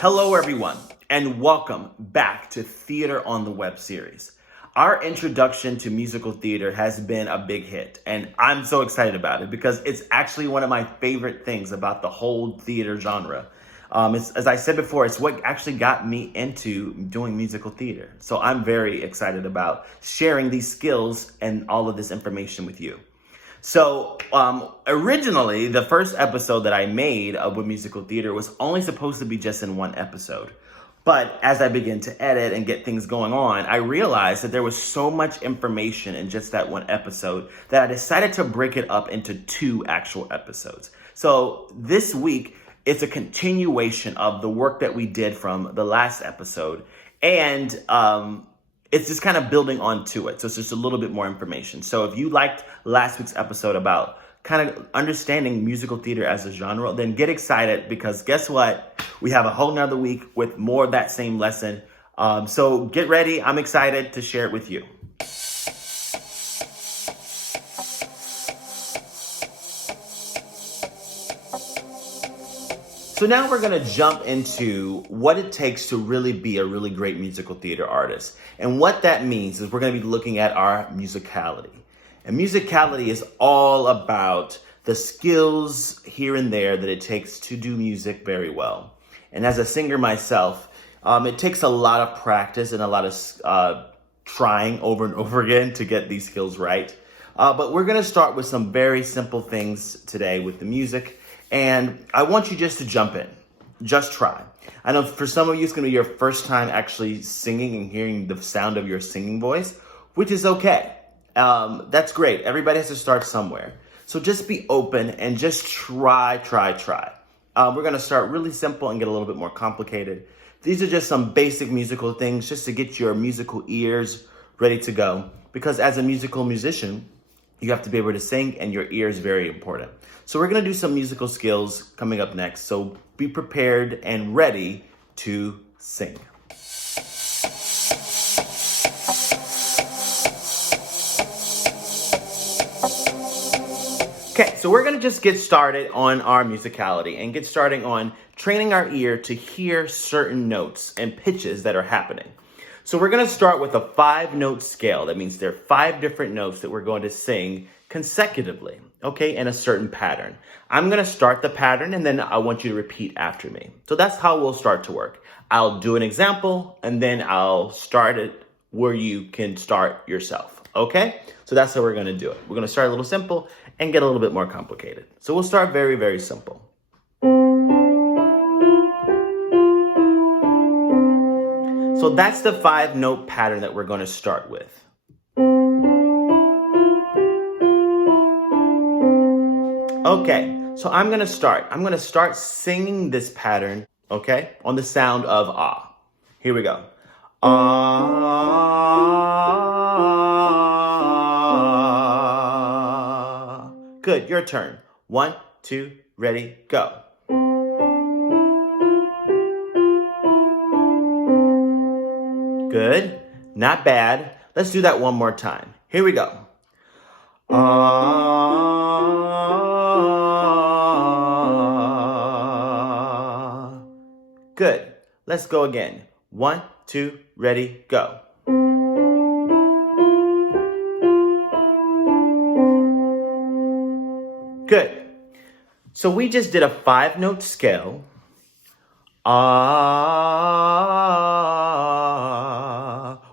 Hello, everyone, and welcome back to Theater on the Web series. Our introduction to musical theater has been a big hit, and I'm so excited about it because it's actually one of my favorite things about the whole theater genre. As I said before, it's what actually got me into doing musical theater. So I'm very excited about sharing these skills and all of this information with you. So originally, the first episode that I made with musical theater was only supposed to be just in one episode. But as I began to edit and get things going on, I realized that there was so much information in just that one episode that I decided to break it up into two actual episodes. So this week, it's a continuation of the work that we did from the last episode. And it's just kind of building onto it. So it's just a little bit more information. So if you liked last week's episode about kind of understanding musical theater as a genre, then get excited because guess what? We have a whole nother week with more of that same lesson. So get ready. I'm excited to share it with you. So now we're going to jump into what it takes to really be a really great musical theater artist. And what that means is we're going to be looking at our musicality. And musicality is all about the skills here and there that it takes to do music very well. And as a singer myself, it takes a lot of practice and a lot of trying over and over again to get these skills right. But we're going to start with some very simple things today with the music. And I want you just to jump in. Just try. I know for some of you, it's going to be your first time actually singing and hearing the sound of your singing voice, which is okay. That's great. Everybody has to start somewhere. So just be open and just try. We're going to start really simple and get a little bit more complicated. These are just some basic musical things just to get your musical ears ready to go. Because as a musical musician, you have to be able to sing, and your ear is very important. So we're going to do some musical skills coming up next. So be prepared and ready to sing. Okay, so we're going to just get started on our musicality and get starting on training our ear to hear certain notes and pitches that are happening. So we're going to start with a 5-note scale. That means there are 5 different notes that we're going to sing consecutively, okay, in a certain pattern. I'm going to start the pattern and then I want you to repeat after me. So that's how we'll start to work. I'll do an example and then I'll start it where you can start yourself, okay? So that's how we're going to do it. We're going to start a little simple and get a little bit more complicated. So we'll start very, very simple. So that's the 5-note pattern that we're going to start with. Okay, so I'm going to start singing this pattern, okay, on the sound of ah. Here we go. Ah. Good, your turn. 1, 2, ready, go. Good, not bad. Let's do that one more time. Here we go. Good. Let's go again. 1, 2, ready, go. Good. So we just did a 5-note scale.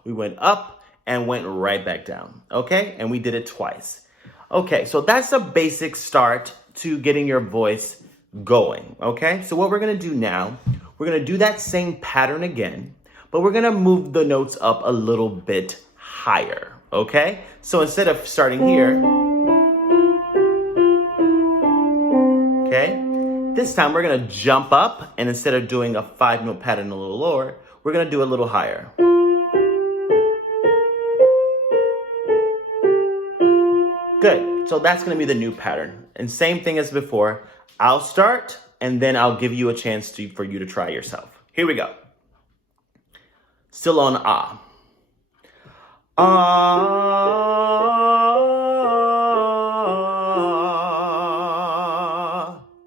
We went up and went right back down. Okay? And we did it twice. Okay, so that's a basic start to getting your voice going. Okay? So what we're going to do now, we're going to do that same pattern again, but we're going to move the notes up a little bit higher. Okay? So instead of starting here, okay, this time we're going to jump up, and instead of doing a 5-note pattern a little lower, we're going to do a little higher. Good. So that's going to be the new pattern. And same thing as before. I'll start, and then I'll give you a chance for you to try yourself. Here we go. Still on ah. Ah.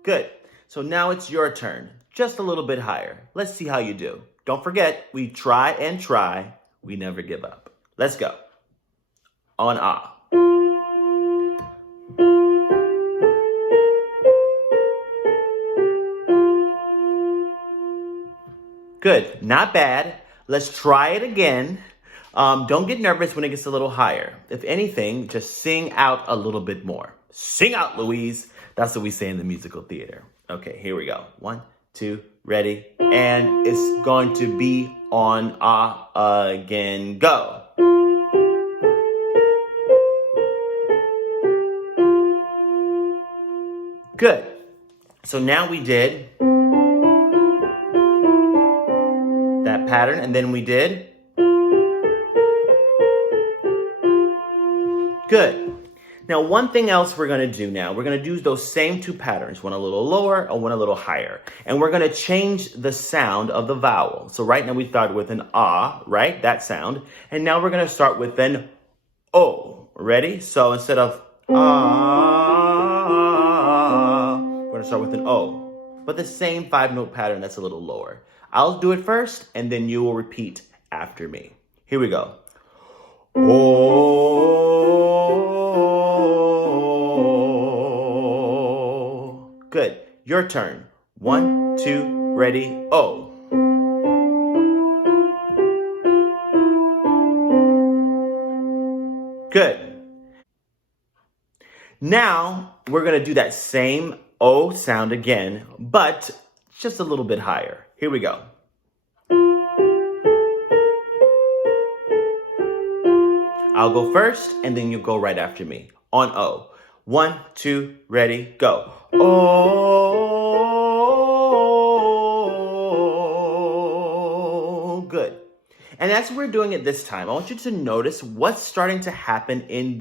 Good. So now it's your turn, just a little bit higher. Let's see how you do. Don't forget, we try and try. We never give up. Let's go. On ah. Good, not bad. Let's try it again. Don't get nervous when it gets a little higher. If anything, just sing out a little bit more. Sing out, Louise. That's what we say in the musical theater. Okay, here we go. 1, 2, ready. And it's going to be on ah again. Go. Good. So now we did that pattern, and then we did. Good. Now, one thing else we're going to do now, we're going to do those same two patterns, one a little lower and one a little higher. And we're going to change the sound of the vowel. So right now we started with an ah, right? That sound. And now we're going to start with an o. Ready? So instead of ah, we're going to start with an o. But the same 5-note pattern that's a little lower. I'll do it first, and then you will repeat after me. Here we go. Oh. Good. Your turn. 1, 2, ready, oh. Good. Now, we're going to do that same O sound again, but just a little bit higher. Here we go. I'll go first, and then you go right after me. On O. 1, 2, ready, go. Oh, good. And as we're doing it this time, I want you to notice what's starting to happen in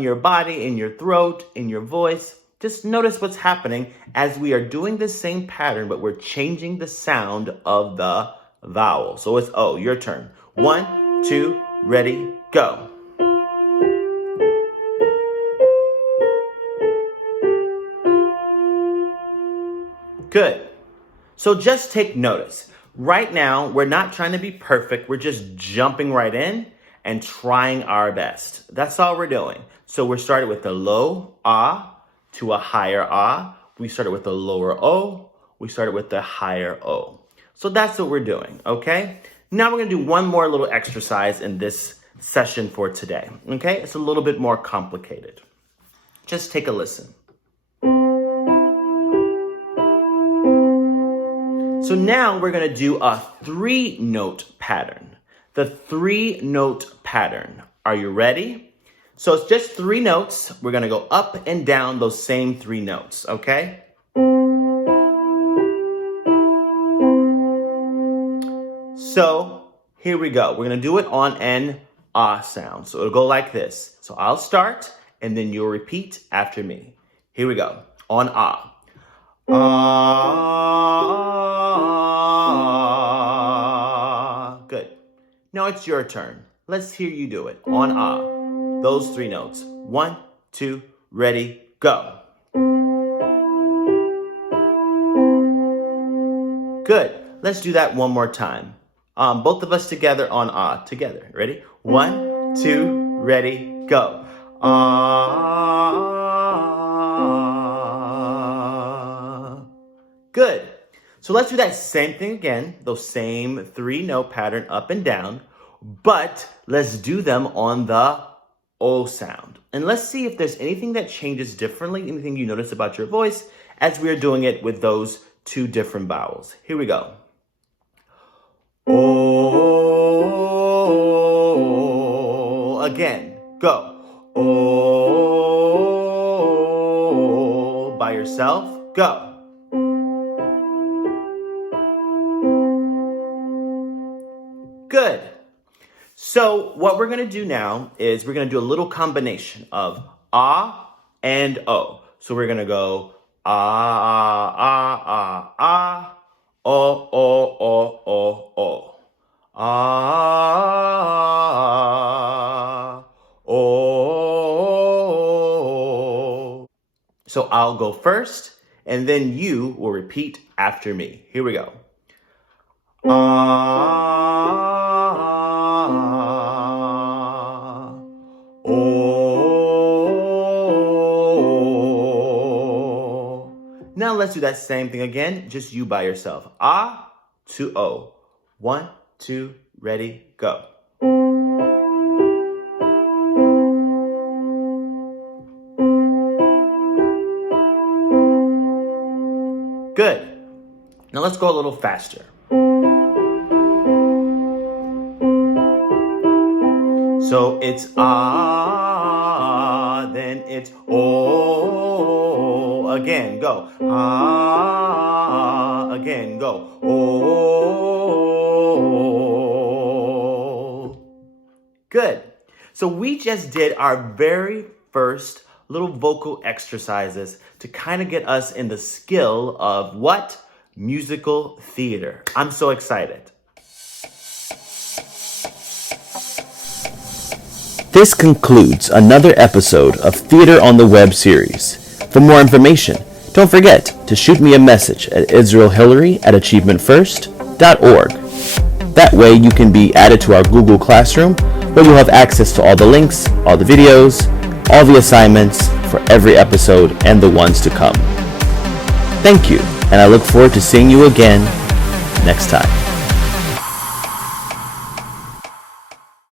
your body, in your throat, in your voice. Just notice what's happening as we are doing the same pattern, but we're changing the sound of the vowel. So it's O, your turn. 1, 2, ready, go. Good. So just take notice. Right now, we're not trying to be perfect. We're just jumping right in and trying our best. That's all we're doing. So we're starting with a low ah to a higher ah. We started with a lower o. We started with the higher o. So that's what we're doing, okay? Now we're going to do one more little exercise in this session for today, okay? It's a little bit more complicated. Just take a listen. So now we're going to do a 3-note pattern. The 3-note pattern. Are you ready? So it's just 3 notes. We're going to go up and down those same 3 notes, okay? So here we go. We're going to do it on an ah sound. So it'll go like this. So I'll start, and then you'll repeat after me. Here we go. On ah. Ah. Good. Now it's your turn. Let's hear you do it. On ah. Those 3 notes. 1, 2, ready, go. Good. Let's do that one more time. Both of us together on ah. Together. Ready? 1, 2, ready, go. Ah. Good. So let's do that same thing again. Those same 3-note pattern up and down. But let's do them on the O sound. And let's see if there's anything that changes differently, anything you notice about your voice as we're doing it with those 2 different vowels. Here we go. Oh, again, go. Oh, by yourself, go. Good. So what we're going to do now is we're going to do a little combination of ah and o. So we're going to go ah, ah, ah, ah, o, o, o, o, o. Ah, o. So I'll go first, and then you will repeat after me. Here we go. Oh. Now let's do that same thing again, just you by yourself. Ah to O. 1, 2, ready, go. Good. Now let's go a little faster. So it's ah, then it's oh. Again, go. Ah, again, go. Oh. Good. So we just did our very first little vocal exercises to kind of get us in the skill of what? Musical theater. I'm so excited. This concludes another episode of Theater on the Web series. For more information, don't forget to shoot me a message at israelhillery@achievementfirst.org. That way you can be added to our Google Classroom, where you'll have access to all the links, all the videos, all the assignments for every episode and the ones to come. Thank you, and I look forward to seeing you again next time.